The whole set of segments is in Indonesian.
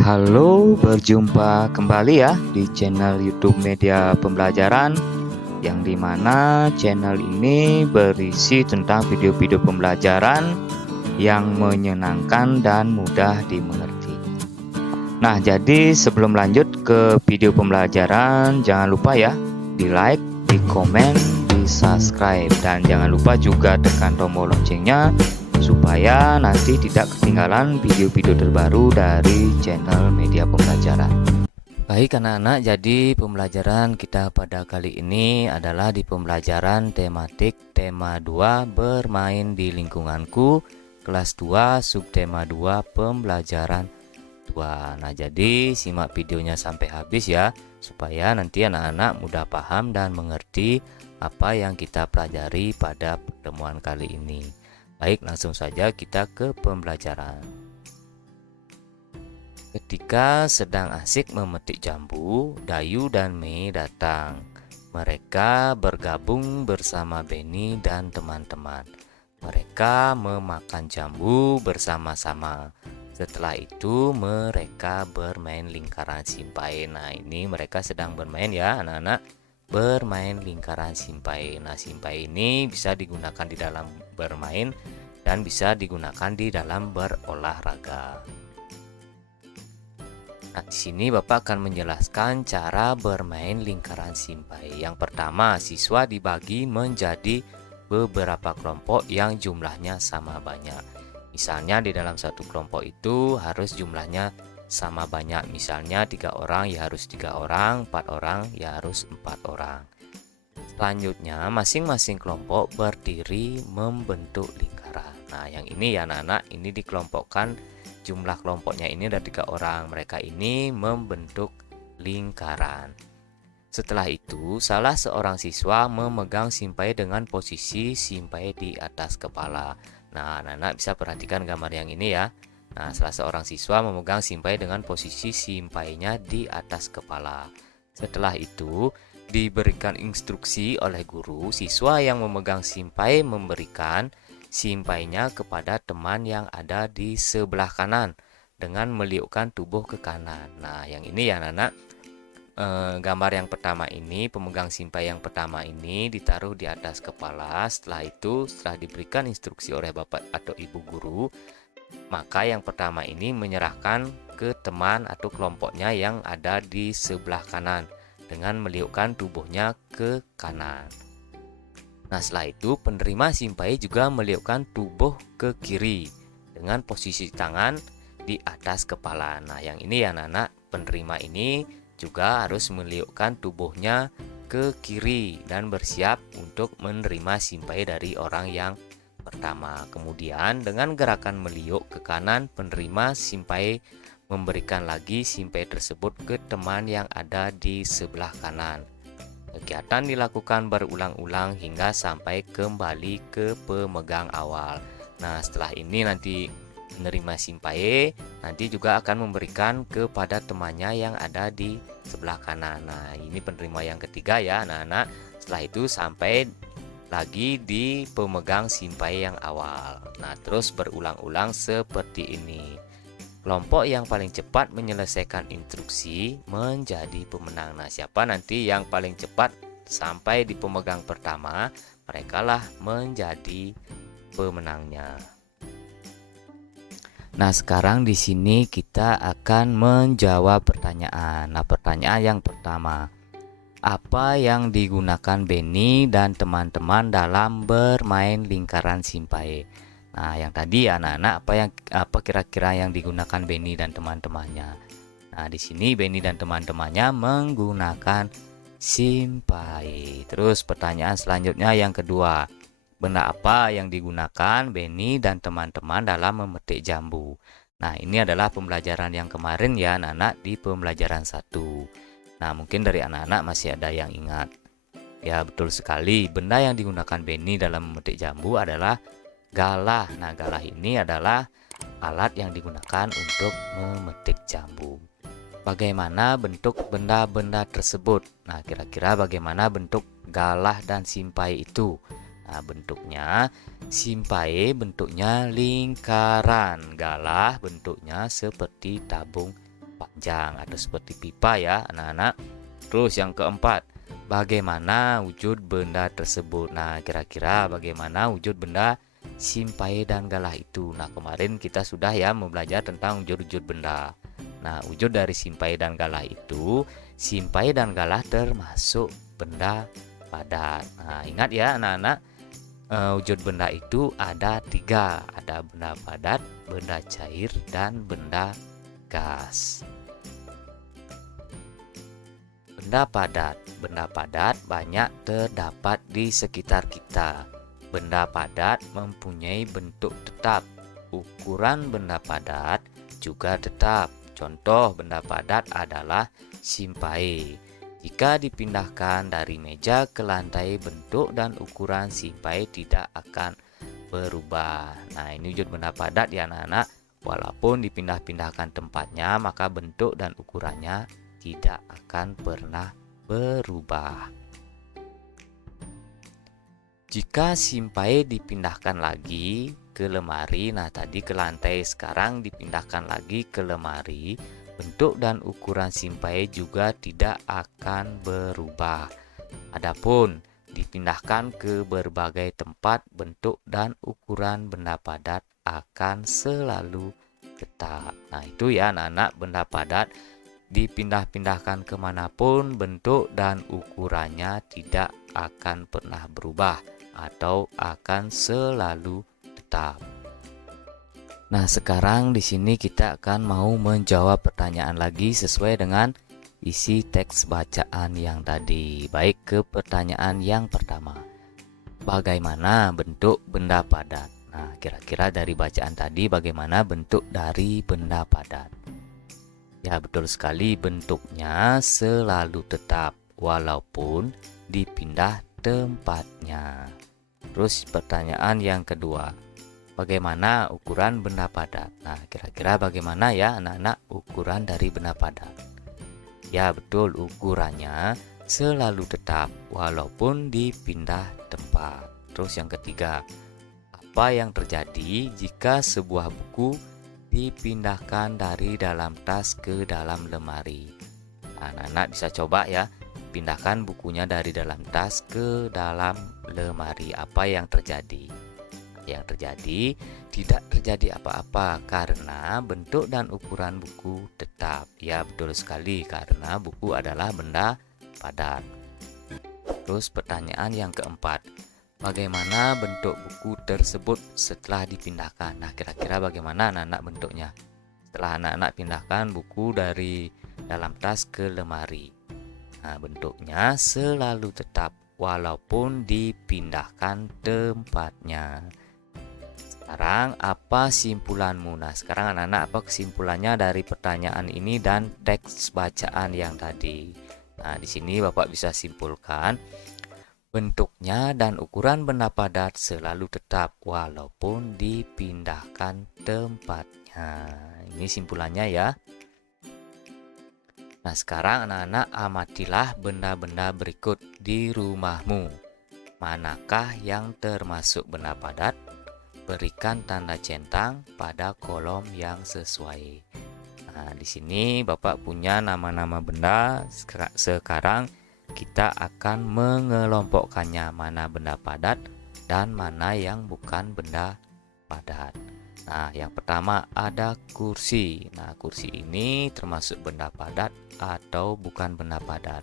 Halo, berjumpa kembali ya di channel YouTube Media Pembelajaran, yang dimana channel ini berisi tentang video-video pembelajaran yang menyenangkan dan mudah dimengerti. Nah, jadi sebelum lanjut ke video pembelajaran, jangan lupa ya di like, di komen, di subscribe, dan jangan lupa juga tekan tombol loncengnya supaya nanti tidak ketinggalan video-video terbaru dari channel Media Pembelajaran. Baik anak-anak, jadi pembelajaran kita pada kali ini adalah di pembelajaran tematik tema 2 bermain di lingkunganku, kelas 2 subtema 2 pembelajaran 2. Nah, jadi simak videonya sampai habis ya, supaya nanti anak-anak mudah paham dan mengerti apa yang kita pelajari pada pertemuan kali ini. Baik, langsung saja kita ke pembelajaran. Ketika sedang asik memetik jambu, Dayu dan Mei datang. Mereka bergabung bersama Benny dan teman-teman. Mereka memakan jambu bersama-sama. Setelah itu mereka bermain lingkaran simpai. Nah, ini mereka sedang bermain ya anak-anak, bermain lingkaran simpai. Nah, simpai ini bisa digunakan di dalam bermain dan bisa digunakan di dalam berolahraga. Nah, di sini Bapak akan menjelaskan cara bermain lingkaran simpai. Yang pertama, siswa dibagi menjadi beberapa kelompok yang jumlahnya sama banyak. Misalnya di dalam satu kelompok itu harus jumlahnya sama banyak. Misalnya 3 orang ya harus 3 orang, 4 orang ya harus 4 orang. Selanjutnya, masing-masing kelompok berdiri membentuk lingkaran. Nah, yang ini ya anak-anak, ini dikelompokkan, jumlah kelompoknya ini ada 3 orang. Mereka ini membentuk lingkaran. Setelah itu, salah seorang siswa memegang simpai dengan posisi simpai di atas kepala. Nah, anak-anak bisa perhatikan gambar yang ini ya. Nah, salah seorang siswa memegang simpai dengan posisi simpainya di atas kepala. Setelah itu, diberikan instruksi oleh guru, siswa yang memegang simpai memberikan simpainya kepada teman yang ada di sebelah kanan dengan meliukkan tubuh ke kanan. Nah, yang ini ya anak-anak, gambar yang pertama ini, pemegang simpai yang pertama ini ditaruh di atas kepala. Setelah itu, setelah diberikan instruksi oleh bapak atau ibu guru, maka yang pertama ini menyerahkan ke teman atau kelompoknya yang ada di sebelah kanan dengan meliukkan tubuhnya ke kanan. Nah, setelah itu penerima simpai juga meliukkan tubuh ke kiri dengan posisi tangan di atas kepala. Nah, yang ini ya anak-anak, penerima ini juga harus meliukkan tubuhnya ke kiri dan bersiap untuk menerima simpai dari orang yang pertama. Kemudian dengan gerakan meliuk ke kanan, penerima simpai memberikan lagi simpai tersebut ke teman yang ada di sebelah kanan. Kegiatan dilakukan berulang-ulang hingga sampai kembali ke pemegang awal. Nah, setelah ini nanti menerima simpai, nanti juga akan memberikan kepada temannya yang ada di sebelah kanan. Nah, ini penerima yang ketiga ya anak-anak. Setelah itu sampai lagi di pemegang simpai yang awal. Nah, terus berulang-ulang seperti ini. Kelompok yang paling cepat menyelesaikan instruksi menjadi pemenang. Nah, siapa nanti yang paling cepat sampai di pemegang pertama, merekalah menjadi pemenangnya. Nah, sekarang di sini kita akan menjawab pertanyaan. Nah, pertanyaan yang pertama, apa yang digunakan Benny dan teman-teman dalam bermain lingkaran simpai? Nah, yang tadi anak-anak, apa kira-kira yang digunakan Benny dan teman-temannya? Nah, di sini Benny dan teman-temannya menggunakan simpai. Terus pertanyaan selanjutnya yang kedua, benda apa yang digunakan Benny dan teman-teman dalam memetik jambu? Nah, ini adalah pembelajaran yang kemarin ya anak-anak, di pembelajaran 1. Nah, mungkin dari anak-anak masih ada yang ingat. Ya, betul sekali, benda yang digunakan Benny dalam memetik jambu adalah galah. Nah, galah ini adalah alat yang digunakan untuk memetik jambu. Bagaimana bentuk benda-benda tersebut? Nah, kira-kira bagaimana bentuk galah dan simpai itu? Nah, bentuknya simpai bentuknya lingkaran, galah bentuknya seperti tabung panjang atau seperti pipa ya anak-anak. Terus yang keempat, bagaimana wujud benda tersebut? Nah, kira-kira bagaimana wujud benda simpai dan galah itu? Nah, kemarin kita sudah ya belajar tentang wujud-wujud benda. Nah, wujud dari simpai dan galah itu, simpai dan galah termasuk benda padat. Nah, ingat ya anak-anak, wujud benda itu ada 3, ada benda padat, benda cair, dan benda gas. Benda padat banyak terdapat di sekitar kita. Benda padat mempunyai bentuk tetap. Ukuran benda padat juga tetap. Contoh benda padat adalah simpai. Jika dipindahkan dari meja ke lantai, bentuk dan ukuran simpai tidak akan berubah. Nah, ini wujud benda padat ya anak-anak. Walaupun dipindah-pindahkan tempatnya, maka bentuk dan ukurannya tidak akan pernah berubah. Jika simpai dipindahkan lagi ke lemari, nah tadi ke lantai, sekarang dipindahkan lagi ke lemari, bentuk dan ukuran simpai juga tidak akan berubah. Adapun dipindahkan ke berbagai tempat, bentuk dan ukuran benda padat akan selalu tetap. Nah, itu ya anak-anak, benda padat dipindah-pindahkan kemanapun, bentuk dan ukurannya tidak akan pernah berubah atau akan selalu tetap. Nah, sekarang di sini kita akan mau menjawab pertanyaan lagi sesuai dengan isi teks bacaan yang tadi. Baik, ke pertanyaan yang pertama. Bagaimana bentuk benda padat? Nah, kira-kira dari bacaan tadi bagaimana bentuk dari benda padat? Ya, betul sekali, bentuknya selalu tetap walaupun dipindah tempatnya. Terus pertanyaan yang kedua, bagaimana ukuran benda padat? Nah, kira-kira bagaimana ya anak-anak ukuran dari benda padat? Ya, betul, ukurannya selalu tetap walaupun dipindah tempat. Terus yang ketiga, apa yang terjadi jika sebuah buku dipindahkan dari dalam tas ke dalam lemari? Nah, anak-anak bisa coba ya, pindahkan bukunya dari dalam tas ke dalam lemari. Apa yang terjadi? Yang terjadi, tidak terjadi apa-apa karena bentuk dan ukuran buku tetap. Ya, betul sekali, karena buku adalah benda padat. Terus pertanyaan yang keempat, bagaimana bentuk buku tersebut setelah dipindahkan? Nah, kira-kira bagaimana anak-anak bentuknya setelah anak-anak pindahkan buku dari dalam tas ke lemari? Nah, bentuknya selalu tetap walaupun dipindahkan tempatnya. Sekarang apa simpulanmu? Nah, sekarang anak-anak apa kesimpulannya dari pertanyaan ini dan teks bacaan yang tadi? Nah, di sini Bapak bisa simpulkan, bentuknya dan ukuran benda padat selalu tetap walaupun dipindahkan tempatnya. Ini simpulannya ya. Nah, sekarang anak-anak amatilah benda-benda berikut di rumahmu. Manakah yang termasuk benda padat? Berikan tanda centang pada kolom yang sesuai. Nah, di sini Bapak punya nama-nama benda. Sekarang kita akan mengelompokkannya, mana benda padat dan mana yang bukan benda padat. Nah, yang pertama ada kursi. Nah, kursi ini termasuk benda padat atau bukan benda padat?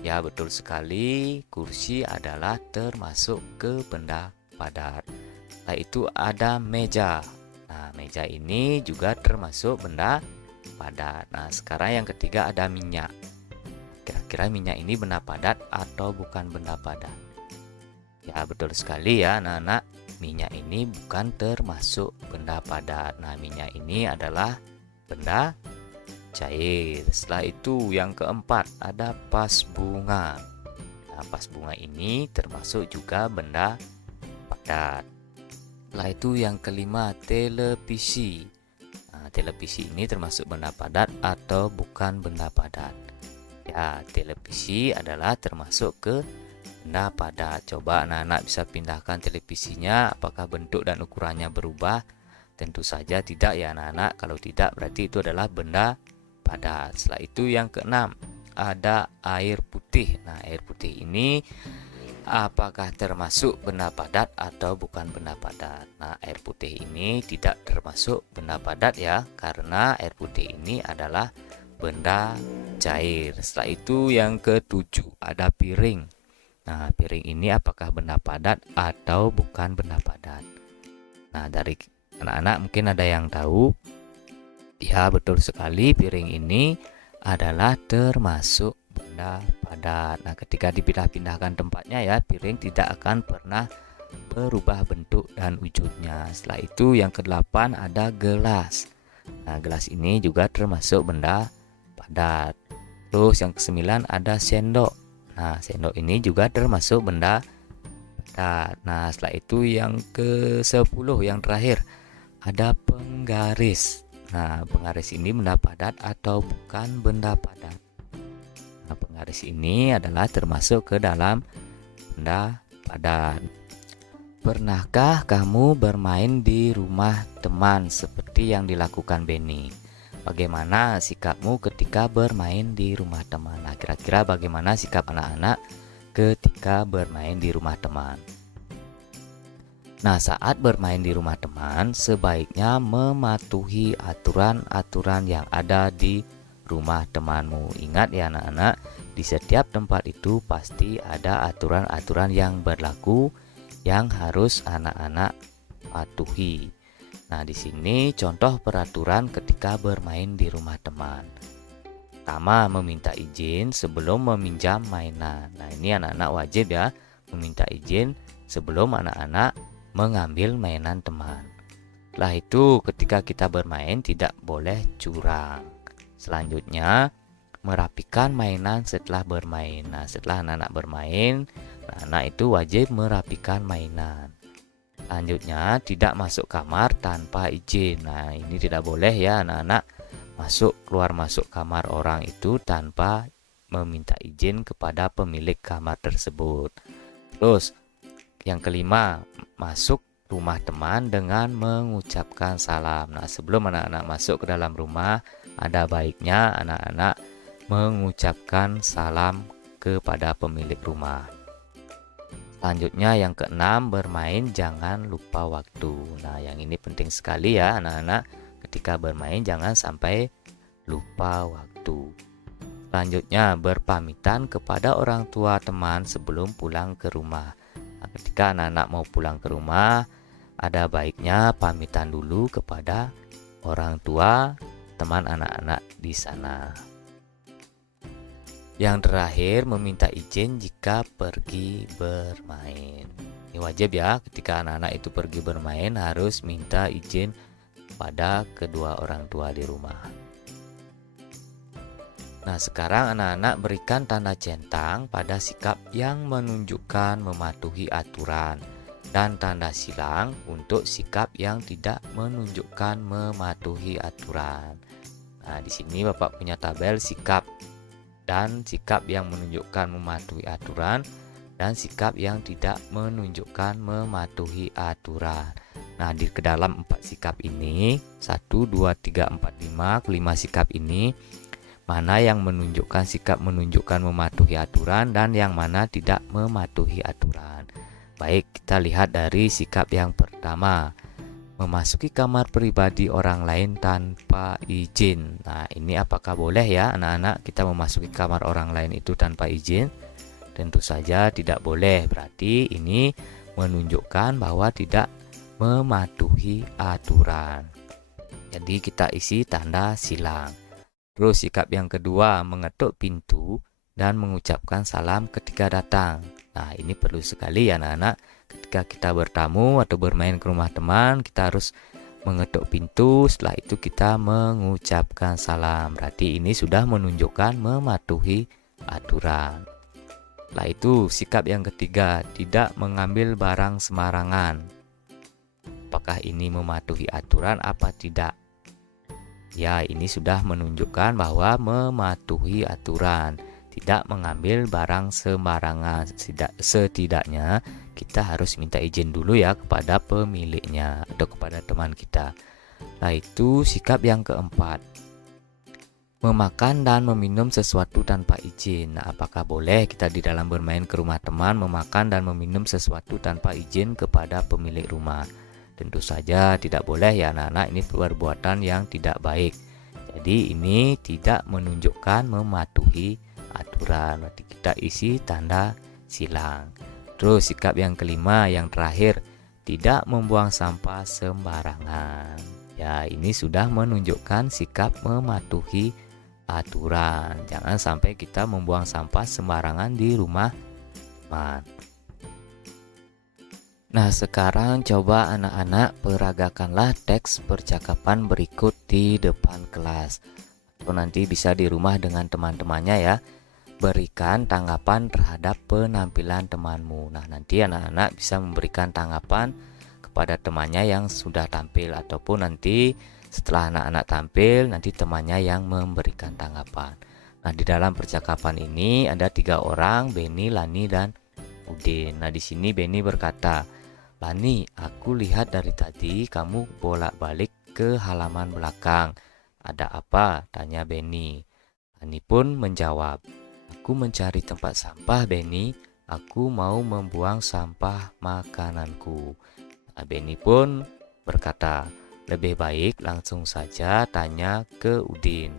Ya, betul sekali, kursi adalah termasuk ke benda padat. Setelah itu ada meja. Nah, meja ini juga termasuk benda padat. Nah, sekarang yang ketiga ada minyak. Kira-kira minyak ini benda padat atau bukan benda padat? Ya, betul sekali ya anak-anak, minyak ini bukan termasuk benda padat. Nah, minyak ini adalah benda cair. Setelah itu yang keempat ada vas bunga. Nah, vas bunga ini termasuk juga benda padat. Setelah itu yang kelima televisi. Nah, televisi ini termasuk benda padat atau bukan benda padat? Ya, televisi adalah termasuk ke benda padat. Coba anak-anak bisa pindahkan televisinya, apakah bentuk dan ukurannya berubah Tentu saja tidak ya anak-anak. Kalau tidak berarti itu adalah benda padat. Setelah itu yang keenam, ada air putih. Nah, air putih ini apakah termasuk benda padat atau bukan benda padat? Nah, air putih ini tidak termasuk benda padat ya, karena air putih ini adalah benda cair. Setelah itu yang ketujuh, ada piring. Nah, piring ini apakah benda padat atau bukan benda padat? Nah, dari anak-anak mungkin ada yang tahu. Ya, betul sekali, piring ini adalah termasuk benda padat. Nah, ketika dipindah-pindahkan tempatnya ya, piring tidak akan pernah berubah bentuk dan wujudnya. Setelah itu yang kedelapan, ada gelas. Nah, gelas ini juga termasuk benda padat. Terus yang kesembilan, ada sendok. Nah, sendok ini juga termasuk benda padat. Nah, setelah itu yang ke-10, yang terakhir, ada penggaris. Nah, penggaris ini benda padat atau bukan benda padat? Nah, penggaris ini adalah termasuk ke dalam benda padat. Pernahkah kamu bermain di rumah teman seperti yang dilakukan Benny? Bagaimana sikapmu ketika bermain di rumah teman? Nah, kira-kira bagaimana sikap anak-anak ketika bermain di rumah teman? Nah, saat bermain di rumah teman, sebaiknya mematuhi aturan-aturan yang ada di rumah temanmu. Ingat ya anak-anak, di setiap tempat itu pasti ada aturan-aturan yang berlaku yang harus anak-anak patuhi. Nah, di sini contoh peraturan ketika bermain di rumah teman. Pertama, meminta izin sebelum meminjam mainan. Nah, ini anak-anak wajib ya meminta izin sebelum anak-anak mengambil mainan teman. Setelah itu, ketika kita bermain tidak boleh curang. Selanjutnya, merapikan mainan setelah bermain. Nah, setelah anak-anak bermain, anak itu wajib merapikan mainan. Selanjutnya, tidak masuk kamar tanpa izin. Nah, ini tidak boleh ya anak-anak keluar masuk kamar orang itu tanpa meminta izin kepada pemilik kamar tersebut. Terus, yang kelima, masuk rumah teman dengan mengucapkan salam. Nah, sebelum anak-anak masuk ke dalam rumah, ada baiknya anak-anak mengucapkan salam kepada pemilik rumah. Selanjutnya yang keenam, bermain jangan lupa waktu. Nah, yang ini penting sekali ya anak-anak, ketika bermain jangan sampai lupa waktu. Selanjutnya, berpamitan kepada orang tua teman sebelum pulang ke rumah. Nah, ketika anak-anak mau pulang ke rumah, ada baiknya pamitan dulu kepada orang tua teman anak-anak di sana. Yang terakhir, meminta izin jika pergi bermain. Ini wajib ya, ketika anak-anak itu pergi bermain harus minta izin pada kedua orang tua di rumah. Nah, sekarang anak-anak berikan tanda centang pada sikap yang menunjukkan mematuhi aturan dan tanda silang untuk sikap yang tidak menunjukkan mematuhi aturan. Nah, di sini Bapak punya tabel sikap dan sikap yang menunjukkan mematuhi aturan dan sikap yang tidak menunjukkan mematuhi aturan. Nah, di dalam 4 sikap ini, 1, 2, 3, 4, 5, kelima sikap ini, mana yang menunjukkan sikap menunjukkan mematuhi aturan dan yang mana tidak mematuhi aturan. Baik, kita lihat dari sikap yang pertama, memasuki kamar pribadi orang lain tanpa izin. Nah, ini apakah boleh ya anak-anak kita memasuki kamar orang lain itu tanpa izin? Tentu saja tidak boleh. Berarti ini menunjukkan bahwa tidak mematuhi aturan. Jadi kita isi tanda silang. Terus sikap yang kedua, mengetuk pintu dan mengucapkan salam ketika datang. Nah, ini perlu sekali ya anak-anak. Ketika kita bertamu atau bermain ke rumah teman, kita harus mengetuk pintu. Setelah itu kita mengucapkan salam. Berarti ini sudah menunjukkan mematuhi aturan. Setelah itu, sikap yang ketiga, tidak mengambil barang sembarangan. Apakah ini mematuhi aturan apa tidak? Ya, ini sudah menunjukkan bahwa mematuhi aturan. tidak mengambil barang sembarangan. Setidaknya kita harus minta izin dulu ya kepada pemiliknya atau kepada teman kita. Nah, itu sikap yang keempat. Memakan dan meminum sesuatu tanpa izin. Nah, apakah boleh kita di dalam bermain ke rumah teman memakan dan meminum sesuatu tanpa izin kepada pemilik rumah? Tentu saja tidak boleh ya anak-anak, ini perbuatan yang tidak baik. Jadi ini tidak menunjukkan mematuhi aturan. Nanti kita isi tanda silang. Terus sikap yang kelima, yang terakhir, tidak membuang sampah sembarangan. Ya, ini sudah menunjukkan sikap mematuhi aturan. Jangan sampai kita membuang sampah sembarangan di rumah teman. Nah, sekarang coba anak-anak peragakanlah teks percakapan berikut di depan kelas. Atau nanti bisa di rumah dengan teman-temannya ya. Berikan tanggapan terhadap penampilan temanmu. Nah, nanti anak-anak bisa memberikan tanggapan kepada temannya yang sudah tampil, ataupun nanti setelah anak-anak tampil, nanti temannya yang memberikan tanggapan. Nah, di dalam percakapan ini ada 3 orang, Benny, Lani, dan Udin. Nah, di sini Benny berkata, "Lani, aku lihat dari tadi kamu bolak-balik ke halaman belakang. Ada apa?" tanya Benny. Lani pun menjawab, "Aku mencari tempat sampah, Benny. Aku mau membuang sampah makananku." Nah, Benny pun berkata, "Lebih baik langsung saja tanya ke Udin."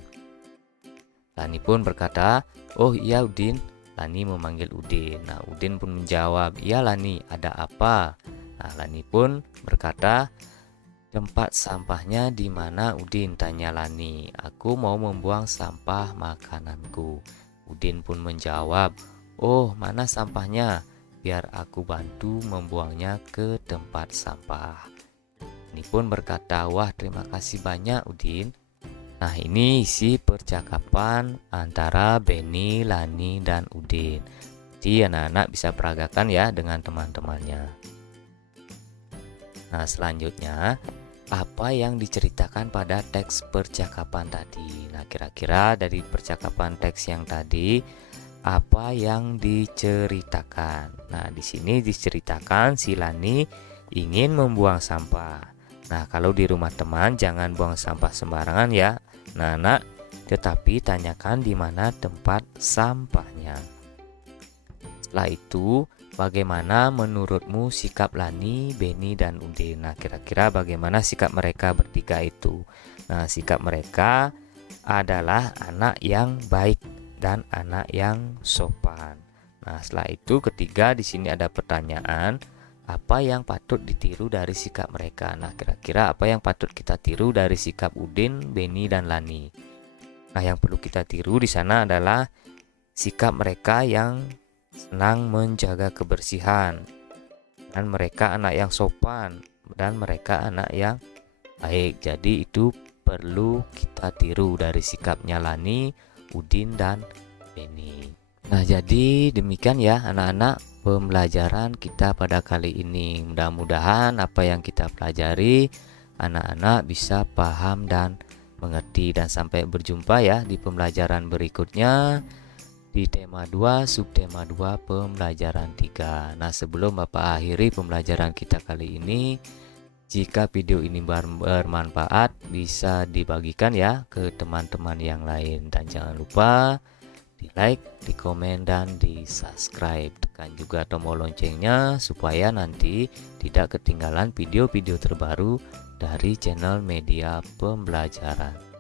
Lani pun berkata, "Oh iya Udin." Lani memanggil Udin. Nah, Udin pun menjawab, "Iya Lani, ada apa?" Nah, Lani pun berkata, "Tempat sampahnya di mana Udin?" tanya Lani. "Aku mau membuang sampah makananku." Udin pun menjawab, "Oh, mana sampahnya? Biar aku bantu membuangnya ke tempat sampah." Ini pun berkata, "Wah, terima kasih banyak Udin." Nah, ini isi percakapan antara Benny, Lani, dan Udin. Jadi anak-anak bisa peragakan ya dengan teman-temannya. Nah, selanjutnya, apa yang diceritakan pada teks percakapan tadi? Nah, kira-kira dari percakapan teks yang tadi, apa yang diceritakan? Nah, di sini diceritakan si Lani ingin membuang sampah. Nah, kalau di rumah teman jangan buang sampah sembarangan ya, nah, tetapi tanyakan di mana tempat sampahnya. Setelah itu, bagaimana menurutmu sikap Lani, Benny, dan Udin? Nah, kira-kira bagaimana sikap mereka bertiga itu? Nah, sikap mereka adalah anak yang baik dan anak yang sopan. Nah, setelah itu ketiga di sini ada pertanyaan, apa yang patut ditiru dari sikap mereka? Nah, kira-kira apa yang patut kita tiru dari sikap Udin, Benny, dan Lani? Nah, yang perlu kita tiru di sana adalah sikap mereka yang senang menjaga kebersihan, dan mereka anak yang sopan, dan mereka anak yang baik. Jadi itu perlu kita tiru dari sikapnya Lani, Udin, dan Benny. Nah, jadi demikian ya anak-anak pembelajaran kita pada kali ini. Mudah-mudahan apa yang kita pelajari anak-anak bisa paham dan mengerti, dan sampai berjumpa ya di pembelajaran berikutnya di tema 2 subtema 2 pembelajaran 3. Nah, sebelum Bapak akhiri pembelajaran kita kali ini, jika video ini bermanfaat bisa dibagikan ya ke teman-teman yang lain, dan jangan lupa di like, di komen, dan di subscribe. Tekan juga tombol loncengnya supaya nanti tidak ketinggalan video-video terbaru dari channel Media Pembelajaran.